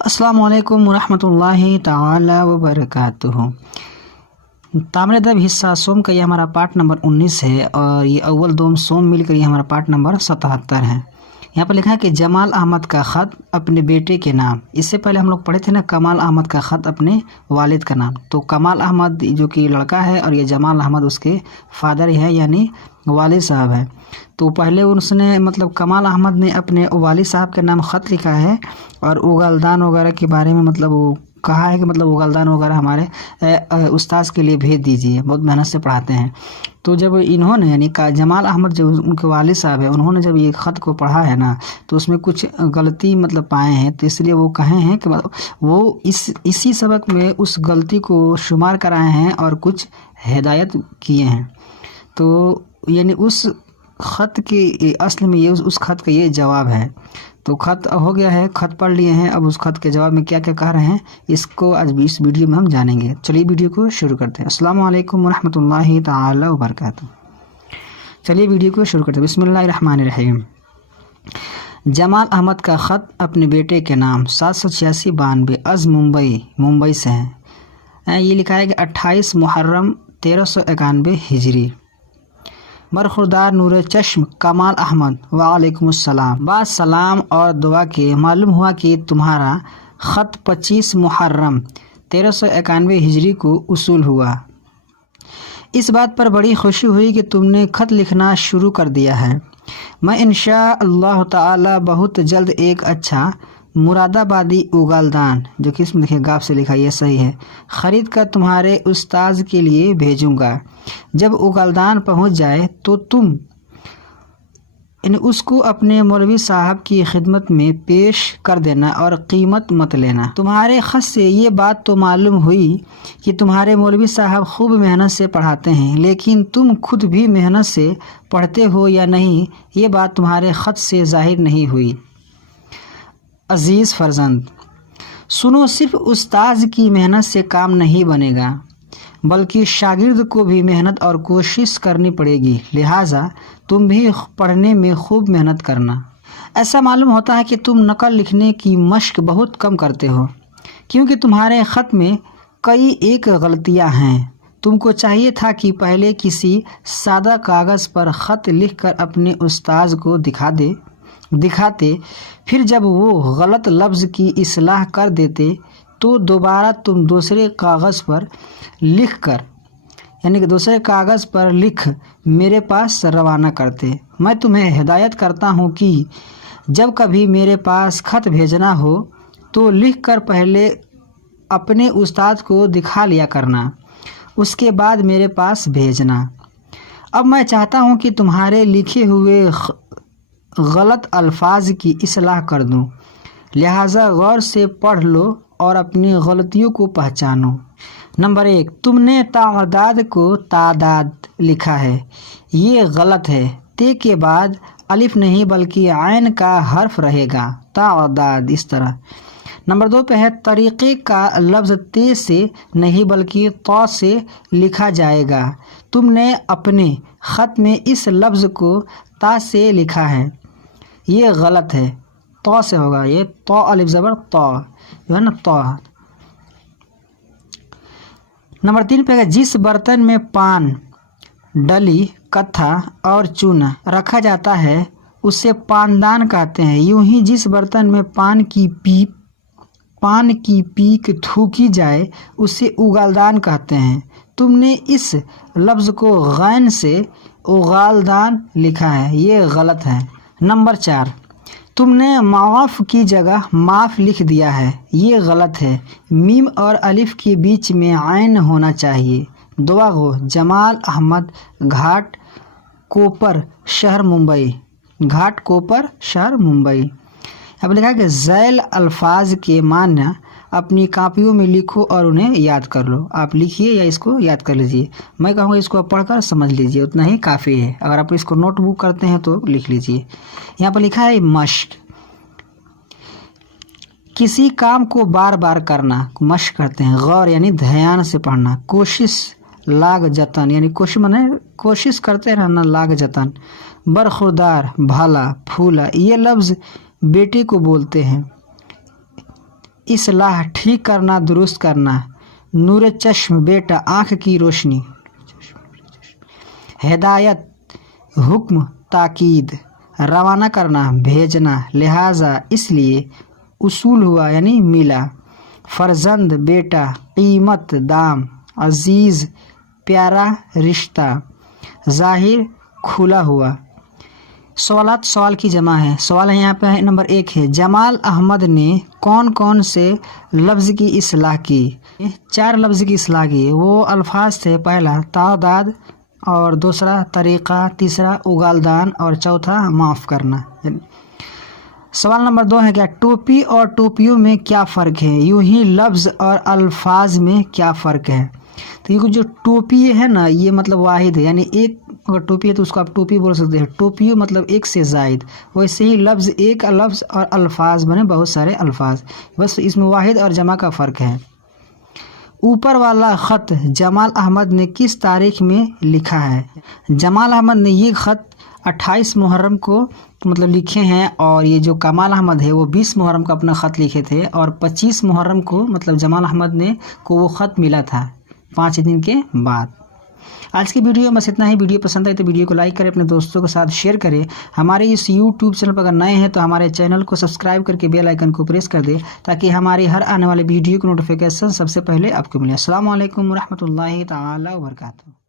अस्सलामु अलैकुम वरहमतुल्लाहि ताला वबरकातुहू। तामिल अदब हिस्सा सोम का ये हमारा पार्ट नंबर 19 है और ये अव्वल दोम सोम मिलकर ये हमारा पार्ट नंबर 77 है। यहाँ पर लिखा है कि जमाल अहमद का ख़त अपने बेटे के नाम। इससे पहले हम लोग पढ़े थे ना कमाल अहमद का ख़त अपने वालिद का नाम। तो कमाल अहमद जो कि लड़का है और ये जमाल अहमद उसके फादर है यानी वालिद साहब है। तो पहले उसने मतलब कमाल अहमद ने अपने वालिद साहब के नाम ख़त लिखा है और उगलदान वगैरह के बारे में मतलब वो कहा है कि मतलब उगलदान वगैरह हमारे उस्ताद के लिए भेज दीजिए, बहुत मेहनत से पढ़ाते हैं। तो जब इन्होंने यानी जमाल अहमद जो उनके वालिद साहब है उन्होंने जब ये ख़त को पढ़ा है ना तो उसमें कुछ गलती मतलब पाए हैं, तो इसलिए वो कहे हैं कि वो इसी सबक में उस गलती को शुमार कराए हैं और कुछ हिदायत किए हैं। तो यानी उस ख़त के असल में ये उस ख़त का ये जवाब है। तो ख़त हो गया है, ख़त पढ़ लिए हैं, अब उस ख़त के जवाब में क्या क्या कह रहे हैं इसको आज भी इस वीडियो में हम जानेंगे। चलिए वीडियो को शुरू करते हैं। अस्सलामु अलैकुम वरहमतुल्लाहि ताला वबरकातुहू। चलिए वीडियो को शुरू करते हैं। बिस्मिल्लाहिर्रहमानिर्रहीम। जमाल अहमद का ख़त अपने बेटे के नाम 786-92 अज़ मुंबई से है। ये लिखा है कि 28 मुहर्रम 1391 हिजरी। बरखुरदार नूर चश्म कमाल अहमद वालेकुमुस्सलाम। बाद सलाम और दुआ के मालूम हुआ कि तुम्हारा ख़त 25 मुहर्रम 1391 हिजरी को उसूल हुआ। इस बात पर बड़ी खुशी हुई कि तुमने ख़त लिखना शुरू कर दिया है। मैं इंशाअल्लाह ताला बहुत जल्द एक अच्छा मुरादाबादी उगलदान, जो कि इसमें देखिए गाफ से लिखा ये सही है, ख़रीद कर तुम्हारे उस्ताद के लिए भेजूंगा। जब उगलदान पहुंच जाए तो तुम उसको अपने मौलवी साहब की खिदमत में पेश कर देना और कीमत मत लेना। तुम्हारे ख़त से ये बात तो मालूम हुई कि तुम्हारे मौलवी साहब खूब मेहनत से पढ़ाते हैं, लेकिन तुम खुद भी मेहनत से पढ़ते हो या नहीं ये बात तुम्हारे ख़त से ज़ाहिर नहीं हुई। अज़ीज़ फ़र्जंद, सुनो, सिर्फ उस्ताद की मेहनत से काम नहीं बनेगा बल्कि शागिर्द को भी मेहनत और कोशिश करनी पड़ेगी। लिहाजा तुम भी पढ़ने में खूब मेहनत करना। ऐसा मालूम होता है कि तुम नकल लिखने की मश्क बहुत कम करते हो, क्योंकि तुम्हारे ख़त में कई एक गलतियां हैं। तुमको चाहिए था कि पहले किसी सादा कागज़ पर ख़त लिखकर अपने उस्ताद को दिखाते, फिर जब वो गलत लफ्ज़ की इस्लाह कर देते तो दोबारा तुम दूसरे कागज़ पर लिख मेरे पास रवाना करते। मैं तुम्हें हिदायत करता हूँ कि जब कभी मेरे पास ख़त भेजना हो तो लिख कर पहले अपने उस्ताद को दिखा लिया करना, उसके बाद मेरे पास भेजना। अब मैं चाहता हूँ कि तुम्हारे लिखे हुए गलत अल्फाज की इस्लाह कर दूँ, लिहाजा गौर से पढ़ लो और अपनी गलतियों को पहचानो। नंबर 1, तुमने तादाद को तादाद लिखा है, ये गलत है। ते के बाद अलिफ नहीं बल्कि आइन का हर्फ रहेगा, तादाद इस तरह। नंबर 2 पे है तरीक़े का लफ्ज़ ते से नहीं बल्कि तौ से लिखा जाएगा। तुमने अपने ख़त में इस लफ्ज़ को ता से लिखा है, ये गलत है, तौ से होगा। ये तौ अलिफ ज़बर तौ जो है ना तौ। नंबर 3 पे जिस बर्तन में पान, डली, कत्था और चूना रखा जाता है उसे पानदान कहते हैं। यूं ही जिस बर्तन में पान की पीक थूकी जाए उसे उगलदान कहते हैं। तुमने इस लफ्ज़ को गैन से उगलदान लिखा है, ये गलत है। नंबर 4, तुमने माफ़ की जगह माफ़ लिख दिया है, ये गलत है। मीम और अलिफ के बीच में आइन होना चाहिए। दुआ गो जमाल अहमद, घाट कोपर शहर मुंबई। अब लिखा है कि ज़ैल अल्फाज के मान्य अपनी कापियों में लिखो और उन्हें याद कर लो। आप लिखिए या इसको याद कर लीजिए। मैं कहूँगा इसको आप पढ़कर समझ लीजिए, उतना ही काफ़ी है। अगर आप इसको नोटबुक करते हैं तो लिख लीजिए। यहाँ पर लिखा है मश्क, किसी काम को बार बार करना, मश्क करते हैं। गौर यानी ध्यान से पढ़ना। कोशिश, लाग जतन यानी कोशिश करते रहना, लाग जतन। बरखुरदार, भाला, फूला, ये लफ्ज़ बेटे को बोलते हैं। इस्लाह ठीक करना दुरुस्त करना, नूर चश्म बेटा आँख की रोशनी, हिदायत हुक्म ताकीद, रवाना करना भेजना, लिहाजा इसलिए, उसूल हुआ यानी मिला, फर्जंद बेटा, कीमत दाम, अजीज़ प्यारा रिश्ता, ज़ाहिर खुला हुआ। सवालात सवाल की जमा है। सवाल है यहाँ पे है नंबर 1 है, जमाल अहमद ने कौन कौन से लफ्ज़ की इस्लाह की? 4 लफ्ज़ की इस्लाह की। वो अल्फाज थे, पहला तादाद और दूसरा तरीक़ा, तीसरा उगालदान और चौथा माफ़ करना। सवाल नंबर 2 है, क्या टोपी और टोपियों में क्या फ़र्क है? यूं ही लफ्ज़ और अल्फाज में क्या फ़र्क है? तो ये जो टोपी है ना, ये मतलब वाहिद है, यानी एक अगर टोपी है तो उसको आप टोपी बोल सकते हैं। टोपी मतलब एक से ज़ायद। वैसे ही लफ्ज़ एक लफ्ज़ और अल्फाज बने बहुत सारे अल्फाज, बस इसमें वाहिद और जमा का फ़र्क है। ऊपर वाला ख़त जमाल अहमद ने किस तारीख़ में लिखा है? जमाल अहमद ने ये ख़त 28 मुहर्रम को मतलब लिखे हैं, और ये जो कमाल अहमद है वो 20 मुहर्रम को अपना ख़त लिखे थे, और 25 मुहर्रम को मतलब जमाल अहमद ने को वो ख़त मिला था 5 दिन के बाद। आज की वीडियो में बस इतना ही। वीडियो पसंद आए तो वीडियो को लाइक करें, अपने दोस्तों के साथ शेयर करें। हमारे इस यूट्यूब चैनल पर अगर नए हैं तो हमारे चैनल को सब्सक्राइब करके बेल आइकन को प्रेस कर दें, ताकि हमारी हर आने वाले वीडियो की नोटिफिकेशन सबसे पहले आपको मिले। अस्सलाम वालेकुम रहमतुल्लाहि ताला व बरकातहू।